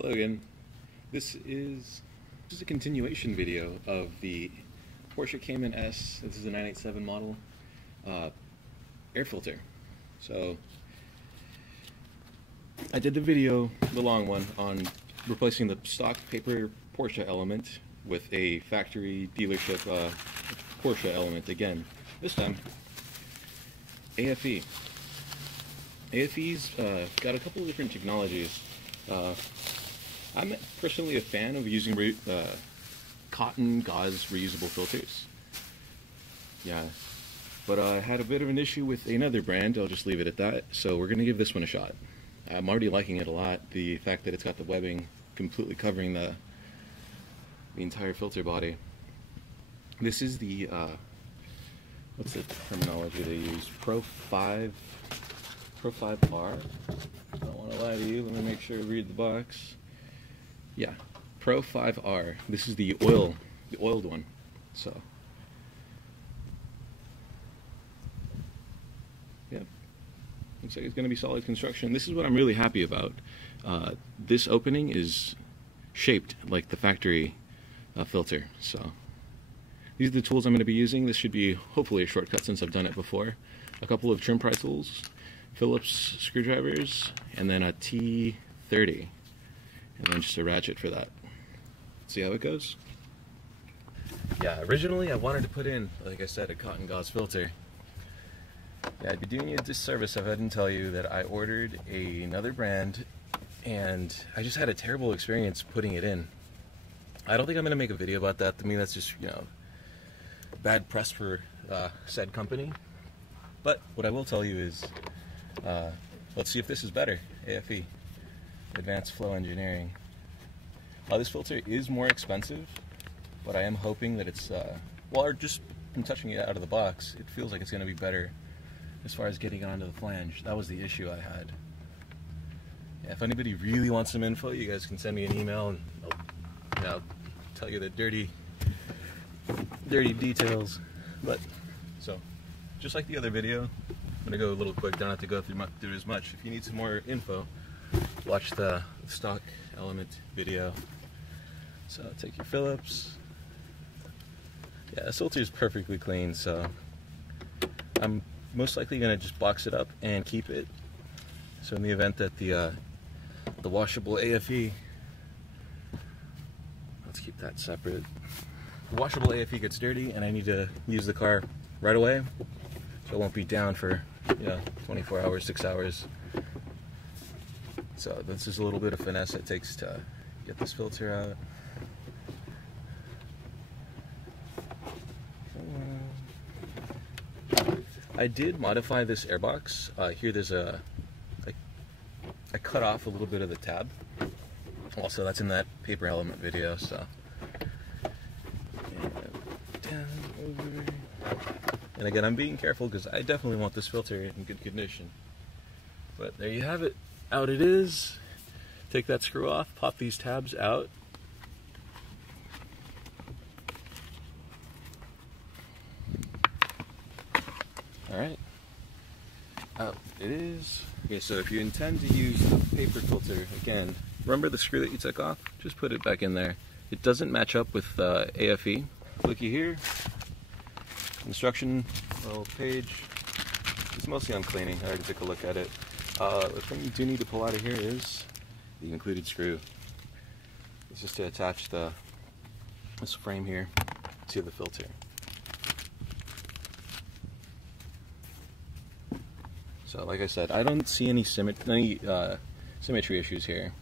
Hello again. This is a continuation video of the Porsche Cayman S. This is a 987 model air filter. So I did the video, the long one, on replacing the stock paper Porsche element with a factory dealership Porsche element again. This time AFE. AFE's got a couple of different technologies. I'm personally a fan of using cotton gauze reusable filters. Yeah, but I had a bit of an issue with another brand. I'll just leave it at that. So we're going to give this one a shot. I'm already liking it a lot. The fact that it's got the webbing completely covering the entire filter body. This is the what's the terminology they use? Pro 5R. I don't want to lie to you. Let me make sure I read the box. Yeah, Pro 5R. This is the oiled one. So, yeah, looks like it's going to be solid construction. This is what I'm really happy about. This opening is shaped like the factory filter. So, these are the tools I'm going to be using. This should be hopefully a shortcut since I've done it before. A couple of trim pry tools, Phillips screwdrivers, and then a T30. And then just a ratchet for that. See how it goes? Yeah, originally I wanted to put in, like I said, a cotton gauze filter. Yeah, I'd be doing you a disservice if I didn't tell you that I ordered another brand and I just had a terrible experience putting it in. I don't think I'm going to make a video about that. To me, that's just, bad press for said company. But what I will tell you is, let's see if this is better. AFE. Advanced Flow Engineering. This filter is more expensive, but I am hoping that it's, well, just from touching it out of the box, it feels like it's going to be better as far as getting it onto the flange. That was the issue I had. Yeah, if anybody really wants some info, you guys can send me an email and I'll tell you the dirty details. But, so, just like the other video, I'm going to go a little quick, don't have to go through as much. If you need some more info, watch the stock element video. So take your Phillips. Yeah, this filter is perfectly clean, so I'm most likely going to just box it up and keep it. So in the event that the washable AFE, let's keep that separate. The washable AFE gets dirty and I need to use the car right away, so it won't be down for 24 hours, 6 hours. So this is a little bit of finesse it takes to get this filter out. I did modify this airbox. Here there's I cut off a little bit of the tab. Also, that's in that paper element video. So, and again, I'm being careful because I definitely want this filter in good condition. But there you have it. Out it is. Take that screw off, pop these tabs out. Alright. Out it is. Okay, so if you intend to use the paper filter, again, remember the screw that you took off? Just put it back in there. It doesn't match up with AFE. Looky here. Instruction little page. It's mostly on cleaning. I already took a look at it. The thing you do need to pull out of here is the included screw. It's just to attach this frame here to the filter. So like I said, I don't see any symmetry issues here.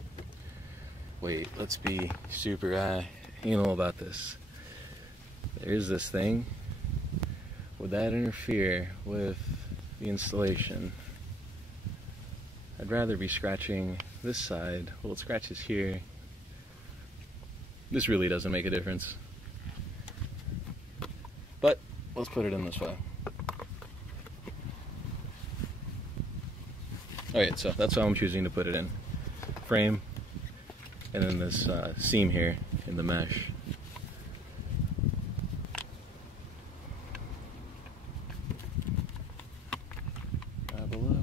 Wait, let's be super anal about this. There's this thing. Would that interfere with the installation? I'd rather be scratching this side. Well, it scratches here. This really doesn't make a difference. But let's put it in this way. Alright, so that's how I'm choosing to put it in. Frame, and then this seam here in the mesh. Below.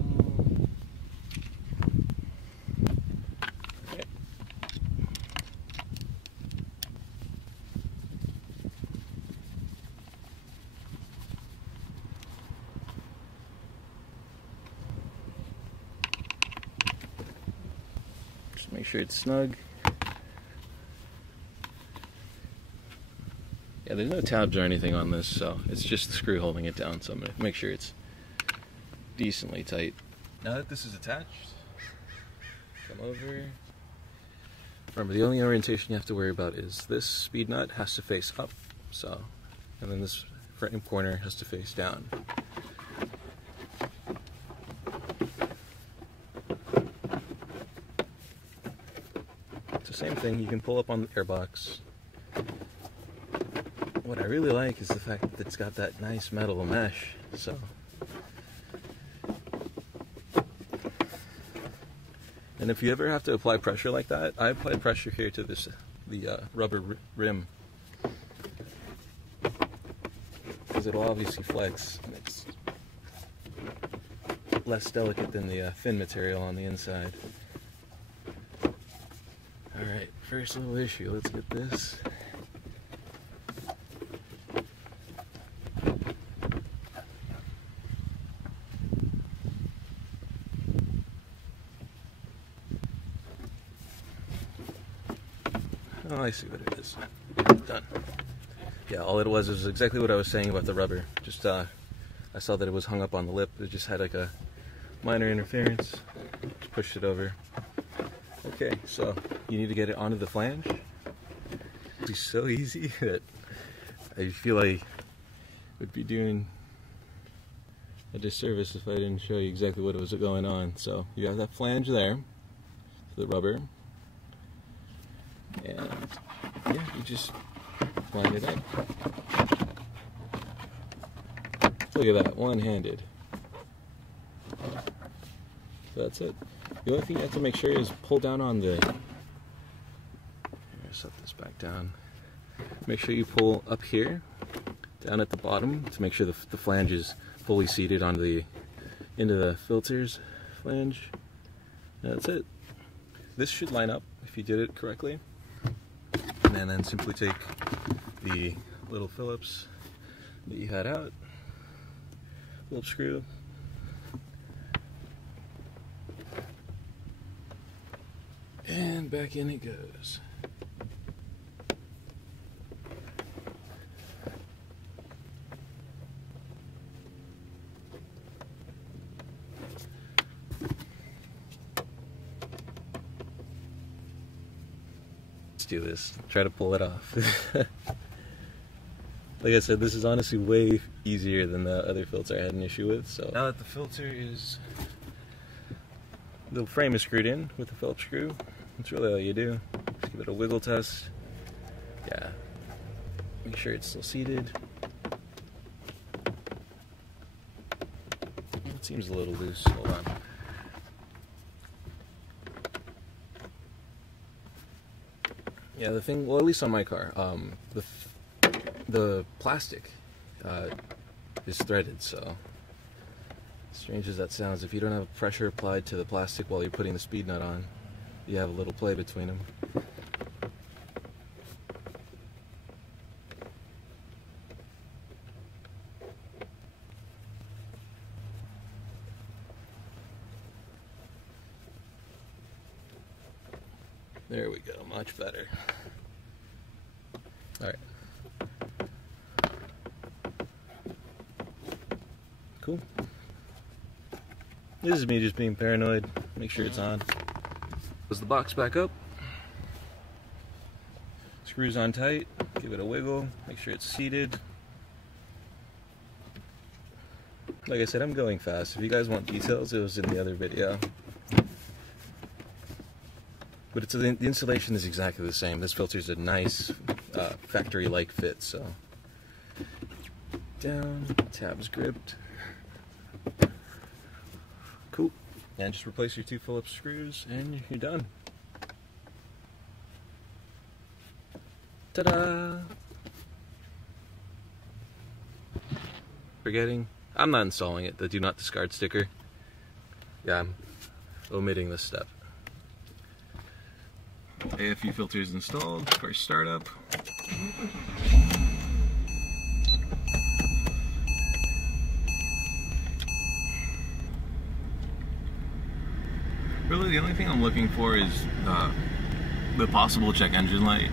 Make sure it's snug. Yeah, there's no tabs or anything on this, so it's just the screw holding it down, so I'm going to make sure it's decently tight. Now that this is attached, come over. Remember, the only orientation you have to worry about is this speed nut has to face up, so, and then this frame corner has to face down. It's the same thing, you can pull up on the airbox. What I really like is the fact that it's got that nice metal mesh, so. And if you ever have to apply pressure like that, I applied pressure here to the rubber rim, because it'll obviously flex, and it's less delicate than the thin material on the inside. Alright, first little issue, let's get this. Oh, I see what it is. Done. Yeah, all it was exactly what I was saying about the rubber. Just, I saw that it was hung up on the lip. It just had like a minor interference. Just pushed it over. Okay, so you need to get it onto the flange. It'd be so easy that I feel like would be doing a disservice if I didn't show you exactly what was going on. So you have that flange there, the rubber. And yeah, you just line it up. Look at that, one-handed. So that's it. The only thing you have to make sure is pull down on the. Here, set this back down. Make sure you pull up here, down at the bottom, to make sure the flange is fully seated onto into the filter's flange. That's it. This should line up if you did it correctly. And then simply take the little Phillips that you had out, Phillips screw, and back in it goes. Do this, try to pull it off. Like I said, this is honestly way easier than the other filter I had an issue with. So now that the filter is, the frame is screwed in with the Phillips screw, that's really all you do. Just give it a wiggle test. Yeah, make sure it's still seated. It seems a little loose, hold on. Yeah, the thing, well, at least on my car, the plastic is threaded, so strange as that sounds, if you don't have pressure applied to the plastic while you're putting the speed nut on, you have a little play between them. There we go, much better. Alright. Cool. This is me just being paranoid. Make sure it's on. Close the box back up. Screws on tight. Give it a wiggle. Make sure it's seated. Like I said, I'm going fast. If you guys want details, it was in the other video. But the installation is exactly the same. This filter is a nice factory-like fit, so. Down, tabs gripped. Cool. And just replace your 2 Phillips screws and you're done. Ta-da! Forgetting, I'm not installing it, the do not discard sticker. Yeah, I'm omitting this step. AFE filter is installed, first startup. Really? really the only thing I'm looking for is the possible check engine light.